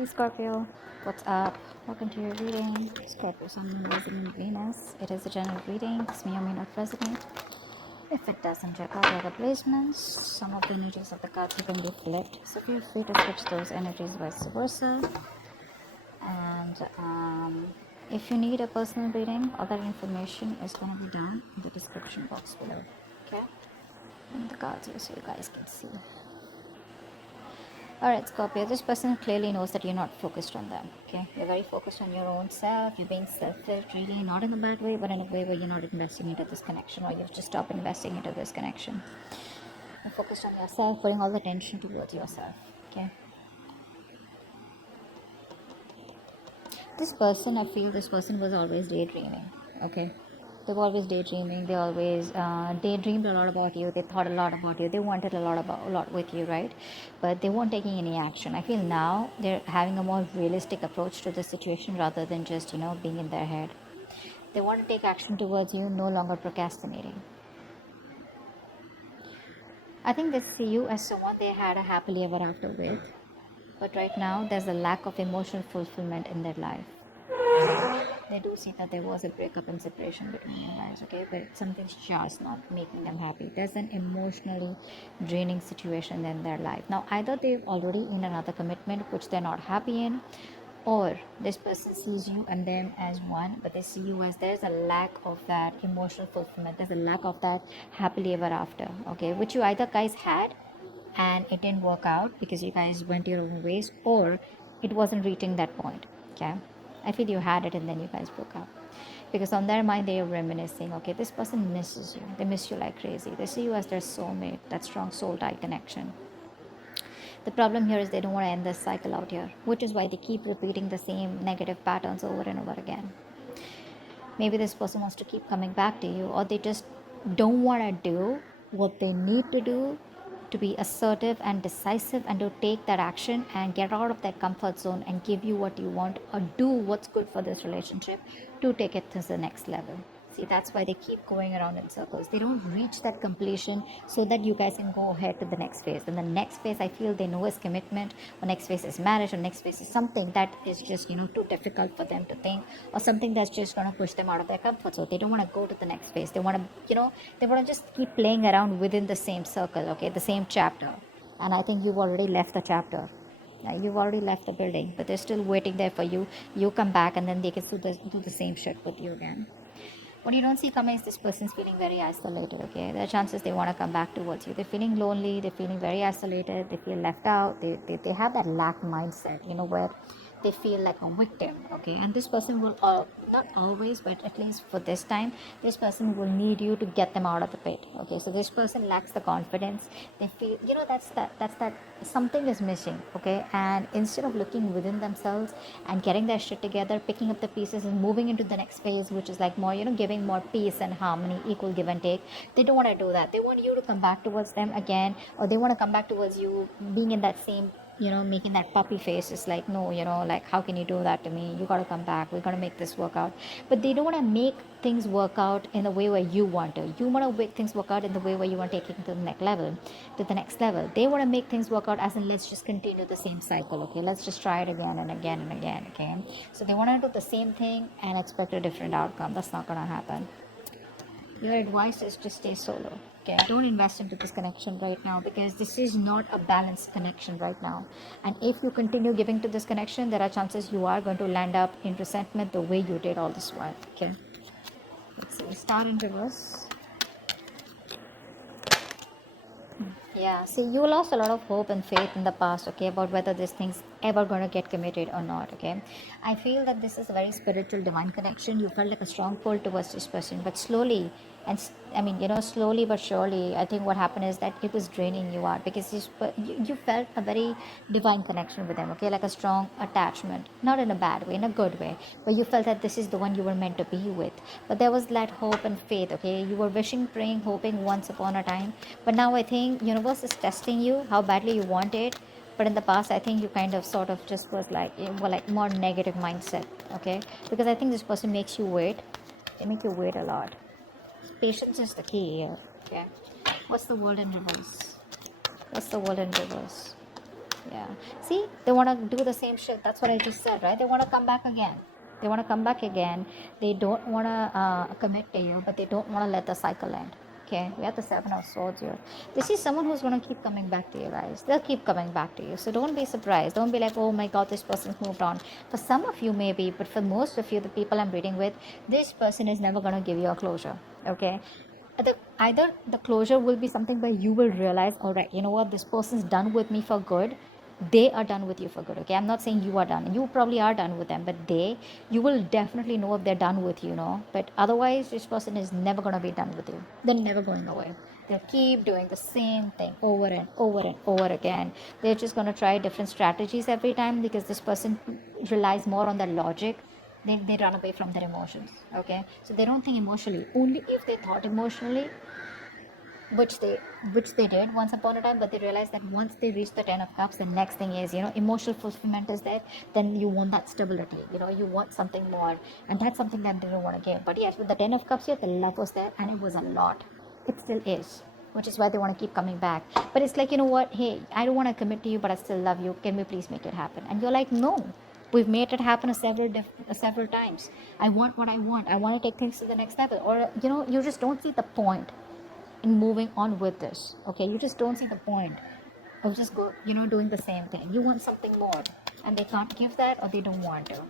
Hey Scorpio, what's up? Welcome to your reading. Scorpio, Sun, Moon, Rising, and Venus. It is a general reading. This may or may not resonate. If it doesn't, check out the other placements. Some of the energies of the cards have been flipped, so feel free to switch those energies vice versa. And if you need a personal reading, all that information is going to be down in the description box below. Okay? And the cards here so you guys can see. Alright, Scorpio, this person clearly knows that you're not focused on them. Okay? You're very focused on your own self. You're being selfish, really, not in a bad way, but in a way where you're not investing into this connection, or you've just stopped investing into this connection. You're focused on yourself, putting all the attention towards yourself. Okay? This person, I feel this person was always daydreaming. Okay? They were always daydreaming. They always daydreamed a lot about you. They thought a lot about you. They wanted a lot with you, right? But they weren't taking any action. I feel now they're having a more realistic approach to the situation rather than just being in their head. They want to take action towards you, no longer procrastinating. I think they see you as someone they had a happily ever after with, but right now there's a lack of emotional fulfillment in their life. They do see that there was a breakup and separation between you guys, okay? But something's just not making them happy. There's an emotionally draining situation in their life. Now, either they're already in another commitment which they're not happy in, or this person sees you and them as one, but they see you as there's a lack of that emotional fulfillment. There's a lack of that happily ever after, okay? Which you either guys had and it didn't work out because you guys went your own ways, or it wasn't reaching that point, okay? I feel you had it and then you guys broke up. Because on their mind, they are reminiscing, okay, this person misses you. They miss you like crazy. They see you as their soulmate, that strong soul tie connection. The problem here is they don't want to end this cycle out here, which is why they keep repeating the same negative patterns over and over again. Maybe this person wants to keep coming back to you, or they just don't want to do what they need to do to be assertive and decisive and to take that action and get out of that comfort zone and give you what you want or do what's good for this relationship to take it to the next level. See, that's why they keep going around in circles. They don't reach that completion so that you guys can go ahead to the next phase. And the next phase, I feel they know is commitment, or next phase is marriage, or next phase is something that is just, too difficult for them to think, or something that's just going to push them out of their comfort zone. They don't want to go to the next phase. They want to, they want to just keep playing around within the same circle, okay, the same chapter. And I think you've already left the chapter. You've already left the building, but they're still waiting there for you. You come back and then they can do the same shit with you again. What you don't see coming is this person's feeling very isolated, okay? There are chances they want to come back towards you. They're feeling lonely, they're feeling very isolated, they feel left out, they have that lack mindset, where they feel like a victim, okay? And this person will, not always, but at least for this time, this person will need you to get them out of the pit, okay? So this person lacks the confidence. They feel, that's that something is missing, okay? And instead of looking within themselves and getting their shit together, picking up the pieces and moving into the next phase, which is like more, giving more peace and harmony, equal give and take, they don't want to do that. They want you to come back towards them again, or they want to come back towards you being in that same, making that puppy face. It's like, no, like, how can you do that to me? You got to come back. We're going to make this work out. But they don't want to make things work out in the way where you want to. You want to make things work out in the way where you want to take it to the next level. They want to make things work out as in, let's just continue the same cycle, okay? Let's just try it again and again and again, okay? So they want to do the same thing and expect a different outcome. That's not going to happen. Your advice is just stay solo. Okay, don't invest into this connection right now, because this is not a balanced connection right now. And if you continue giving to this connection, there are chances you are going to land up in resentment the way you did all this while. Okay, let's see. Star in reverse. Yeah, see, you lost a lot of hope and faith in the past, okay, about whether this thing's ever going to get committed or not, okay? I feel that this is a very spiritual, divine connection. You felt like a strong pull towards this person, but slowly, slowly but surely, I think what happened is that it was draining you out, because you felt a very divine connection with them, okay, like a strong attachment, not in a bad way, in a good way, but you felt that this is the one you were meant to be with. But there was that hope and faith, okay? You were wishing, praying, hoping once upon a time, but now I think universe is testing you how badly you want it. But in the past, I think you kind of sort of just was like, more negative mindset, okay? Because I think this person makes you wait. They make you wait a lot. Patience is the key here, okay? What's the world in reverse? What's the world in reverse? Yeah. See, they want to do the same shit. That's what I just said, right? They want to come back again. They want to come back again. They don't want to commit to you, but they don't want to let the cycle end. Okay, we have the Seven of Swords here. This is someone who's going to keep coming back to you, guys. They'll keep coming back to you. So don't be surprised. Don't be like, oh my God, this person's moved on. For some of you, maybe, but for most of you, the people I'm reading with, this person is never going to give you a closure. Okay, either the closure will be something where you will realize, all right, you know what, this person's done with me for good. They are done with you for good. Okay, I'm not saying you are done. You probably are done with them, but you will definitely know if they're done with you, but otherwise this person is never going to be done with you. They're never going away. They'll keep doing the same thing over and over and over again. They're just going to try different strategies every time, because this person relies more on the logic. They run away from their emotions. Okay, so they don't think emotionally. Only if they thought emotionally, which they did once upon a time, but they realized that once they reach the 10 of cups, the next thing is, emotional fulfillment is there. Then you want that stability, you want something more, and that's something that they don't want to give. But yes, with the 10 of cups here, the love was there, and it was a lot. It still is, which is why they want to keep coming back. But it's like, you know what, hey, I don't want to commit to you, but I still love you. Can we please make it happen? And you're like, no, we've made it happen several times. I want what I want. I want to take things to the next level. Or you just don't see the point in moving on with this. Okay, you just don't see the point of just doing the same thing. You want something more, and they can't give that, or they don't want to,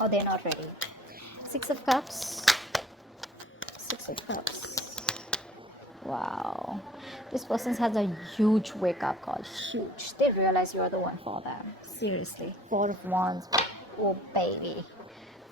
or they're not ready. 6 of cups. 6 of cups. Wow, this person has a huge wake up call. Huge. They realize you're the one for them. Seriously. 4 of wands. Oh baby.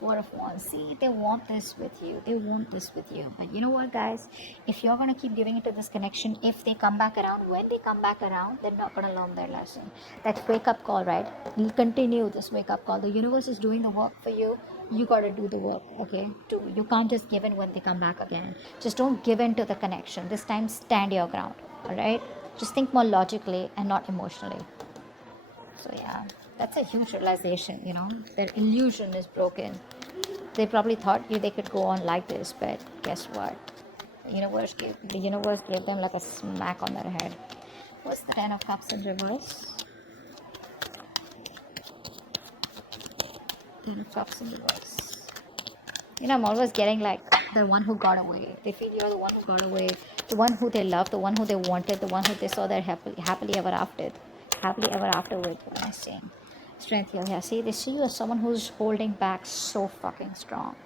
4 of wands. See, they want this with you. They want this with you. But you know what, guys? If you're going to keep giving into this connection, if they come back around, when they come back around, they're not going to learn their lesson. That wake up call, right? You continue this wake up call. The universe is doing the work for you. You got to do the work, okay? Too. You can't just give in when they come back again. Just don't give in to the connection. This time, stand your ground, all right? Just think more logically and not emotionally. So yeah, that's a huge realization, their illusion is broken. They probably thought they could go on like this, but guess what? The universe gave them like a smack on their head. What's the 10 of cups in reverse? 10 of cups in reverse. I'm always getting like the one who got away. They feel you're the one who got away, the one who they loved, the one who they wanted, the one who they saw their happily ever after with. What am I saying? Strength here. Yeah, see, they see you as someone who's holding back so fucking strong.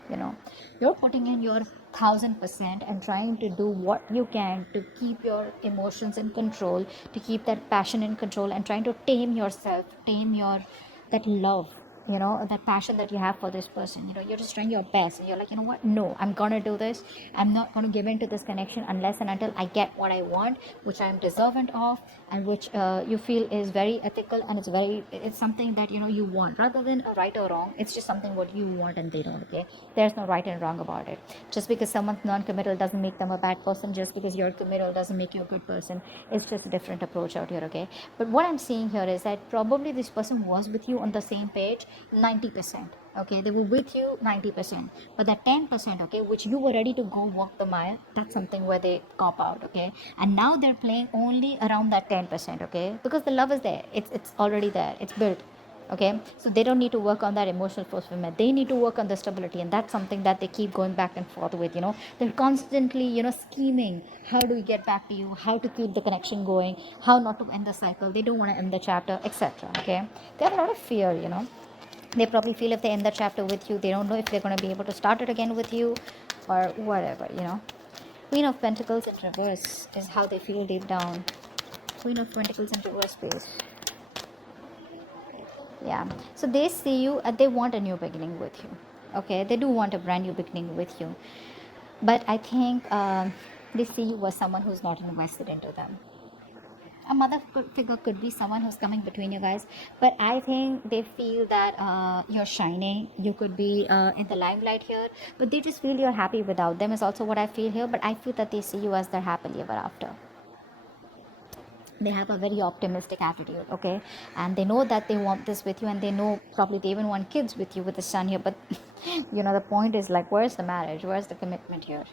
You're putting in your 1000% and trying to do what you can to keep your emotions in control, to keep that passion in control, and trying to tame yourself, tame your that love, that passion that you have for this person. You're just trying your best, and you're like, you know what, no, I'm gonna do this. I'm not gonna give in to this connection unless and until I get what I want, which I'm deserving of, and which you feel is very ethical, and it's something that you want, rather than a right or wrong. It's just something what you want, and they don't. Okay, there's no right and wrong about it. Just because someone's non-committal doesn't make them a bad person. Just because you're committal doesn't make you a good person. It's just a different approach out here. Okay, but what I'm seeing here is that probably this person was with you on the same page 90%. Okay, they were with you 90%, but that 10%, okay, which you were ready to go walk the mile, that's something where they cop out. Okay, and now they're playing only around that 10%. Okay, because the love is there. It's already there. It's built. Okay, so they don't need to work on that emotional fulfillment. They need to work on the stability, and that's something that they keep going back and forth with. They're constantly scheming, how do we get back to you, how to keep the connection going, how not to end the cycle. They don't want to end the chapter, etc. Okay, they have a lot of fear. They probably feel if they end the chapter with you, they don't know if they're going to be able to start it again with you, or whatever. Queen of Pentacles in reverse is how they feel deep down. Queen of Pentacles in reverse, please. Yeah, so they see you and they want a new beginning with you. Okay, they do want a brand new beginning with you, but I think they see you as someone who's not invested into them. A mother figure could be someone who's coming between you guys, but I think they feel that you're shining. You could be in the limelight here, but they just feel you're happy without them is also what I feel here. But I feel that they see you as their happily ever after. They have a very optimistic attitude, okay, and they know that they want this with you, and they know probably they even want kids with you, with the son here. But the point is, like, where's the marriage, where's the commitment here,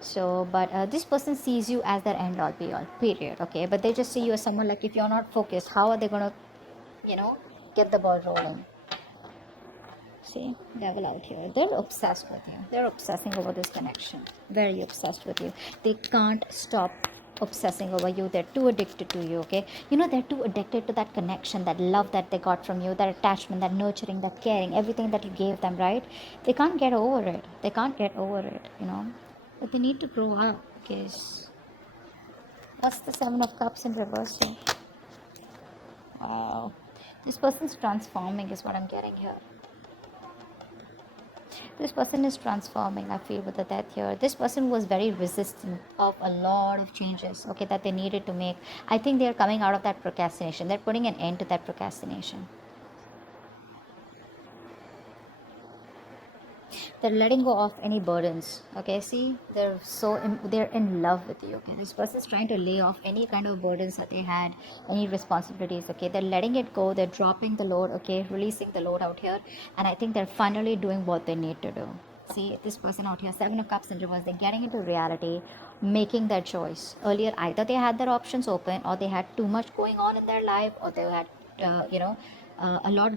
so but this person sees you as their end all be all, period, okay, but they just see you as someone, like, if you're not focused, how are they gonna you know get the ball rolling? See, devil out here. They're obsessed with you. They're obsessing over this connection. Very obsessed with you. They can't stop obsessing over you. They're too addicted to you, okay? They're too addicted to that connection, that love that they got from you, that attachment, that nurturing, that caring, everything that you gave them, right? They can't get over it. They can't get over it. But they need to grow up, because what's the Seven of Cups in reverse here? Wow. This person's transforming is what I'm getting here. This person is transforming, I feel, with the death here. This person was very resistant of a lot of changes, okay, that they needed to make. I think they're coming out of that procrastination. They're putting an end to that procrastination. They're letting go of any burdens, okay? See, they're in love with you, okay? This person is trying to lay off any kind of burdens that they had, any responsibilities, okay? They're letting it go. They're dropping the load, okay? Releasing the load out here. And I think they're finally doing what they need to do. See, this person out here, Seven of Cups in reverse, they're getting into reality, making their choice. Earlier, either they had their options open, or they had too much going on in their life, or they had a lot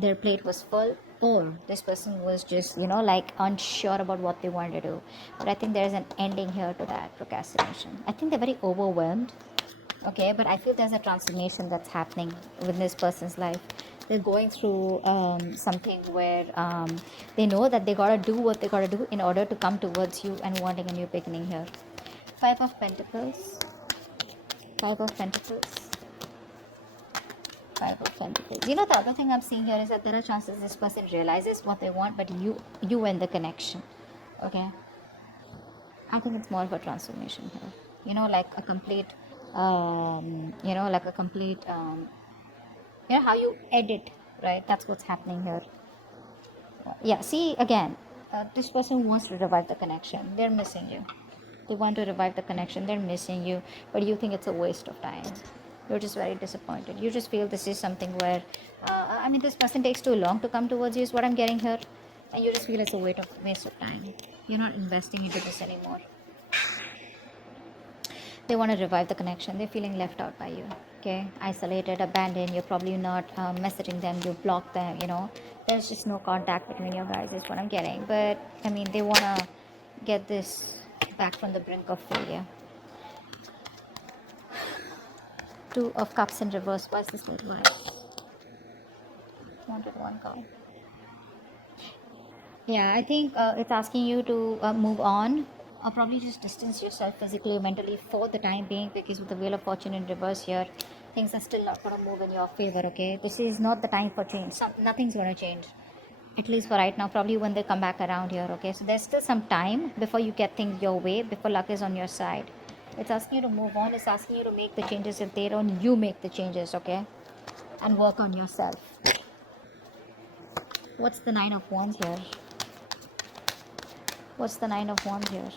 their plate was full, or this person was just like unsure about what they wanted to do. But I think there's an ending here to that procrastination. I think they're very overwhelmed, okay, but I feel there's a transformation that's happening within this person's life. They're going through something where they know that they gotta do what they gotta do in order to come towards you and wanting a new beginning here. Five of Pentacles. Five of Pentacles. Five of Pentacles. The other thing I'm seeing here is that there are chances this person realizes what they want, but you end the connection, okay? I think it's more of a transformation here. Like a complete, how you edit, right? That's what's happening here. Yeah, see, again, this person wants to revive the connection. They're missing you. They want to revive the connection. They're missing you, but you think it's a waste of time. You're just very disappointed. You just feel this is something where, this person takes too long to come towards you is what I'm getting here. And you just feel it's a waste of time. You're not investing into this anymore. They want to revive the connection. They're feeling left out by you. Okay, isolated, abandoned. You're probably not messaging them. You block them. There's just no contact between you guys is what I'm getting. But they want to get this back from the brink of failure. Two of Cups in reverse. Why is this advice? Wanted one card. Yeah, I think it's asking you to move on, or probably just distance yourself physically or mentally for the time being, because with the Wheel of Fortune in reverse here, things are still not going to move in your favor, okay? This is not the time for change. Nothing's going to change, at least for right now. Probably when they come back around here, okay? So there's still some time before you get things your way, before luck is on your side. It's asking you to move on. It's asking you to make the changes. If they don't, you make the changes, okay? And work on yourself. What's the Nine of Wands here? What's the Nine of Wands here?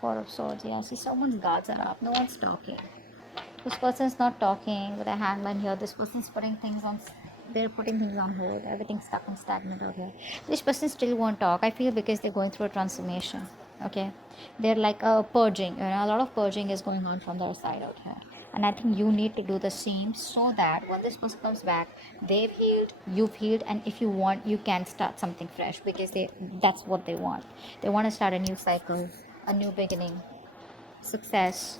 Four of Swords. Yeah, see, someone's guards are up. No one's talking. This person's not talking with a hangman here. This person's putting things on. They're putting things on hold. Everything's stuck and stagnant out here. This person still won't talk, I feel, because they're going through a transformation. Okay, they're like purging. A lot of purging is going on from their side out here, and I think you need to do the same, so that when this person comes back, they've healed, you've healed, and if you want, you can start something fresh, because that's what they want. They want to start a new cycle, a new beginning, success,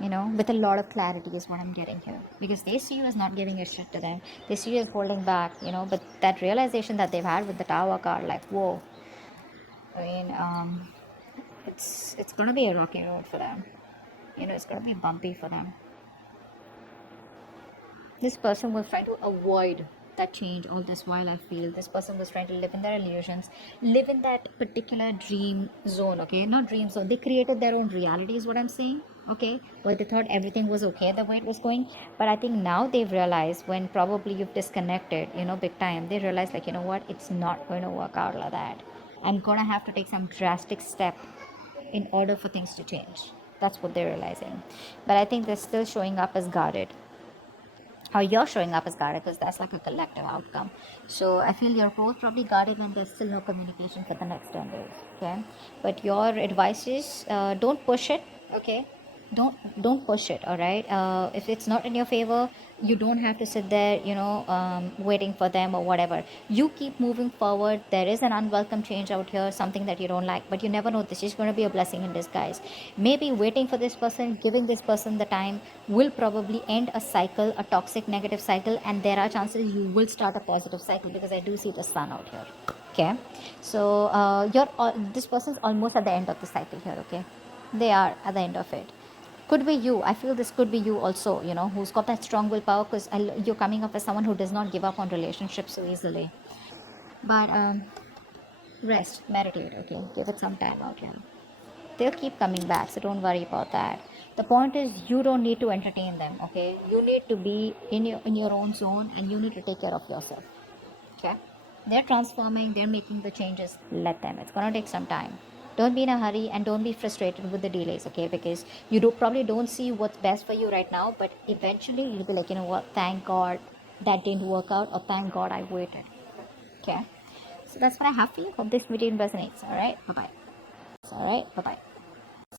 with a lot of clarity is what I'm getting here, because they see you as not giving your shit to them. They see you as holding back, but that realization that they've had with the Tower card, like, whoa, it's gonna be a rocky road for them. It's gonna be bumpy for them. This person was trying to avoid that change all this while. I feel this person was trying to live in their illusions, live in that particular dream zone, okay? Not dream zone. They created their own reality is what I'm saying, okay? But they thought everything was okay the way it was going. But I think now they've realized, when probably you've disconnected, big time, they realize, like, what, it's not going to work out like that. I'm gonna have to take some drastic step in order for things to change. That's what they're realizing. But I think they're still showing up as guarded, or you're showing up as guarded, because that's like a collective outcome. So I feel you're both probably guarded when there's still no communication for the next 10 days. Okay, but your advice is, don't push it. Okay, don't push it. All right, if it's not in your favor, you don't have to sit there, waiting for them or whatever. You keep moving forward. There is an unwelcome change out here, something that you don't like, but you never know, this is going to be a blessing in disguise. Maybe waiting for this person, giving this person the time, will probably end a cycle, a toxic negative cycle, and there are chances you will start a positive cycle, because I do see the sun out here. Okay, so this person's almost at the end of the cycle here. Okay, they are at the end of it. Could be you. I feel this could be you also, who's got that strong willpower, because you're coming up as someone who does not give up on relationships so easily. But rest, meditate. Okay, give it some time out. Yeah, they'll keep coming back, so don't worry about that. The point is, you don't need to entertain them. Okay, you need to be in your own zone, and you need to take care of yourself. Okay, they're transforming, they're making the changes. Let them. It's gonna take some time. Don't be in a hurry, and don't be frustrated with the delays. Okay, because you probably don't see what's best for you right now, but eventually you'll be like, you know what, thank God that didn't work out, or thank God I waited. Okay, so that's what I have for you. Hope this video resonates. All right, bye bye. All right, bye bye.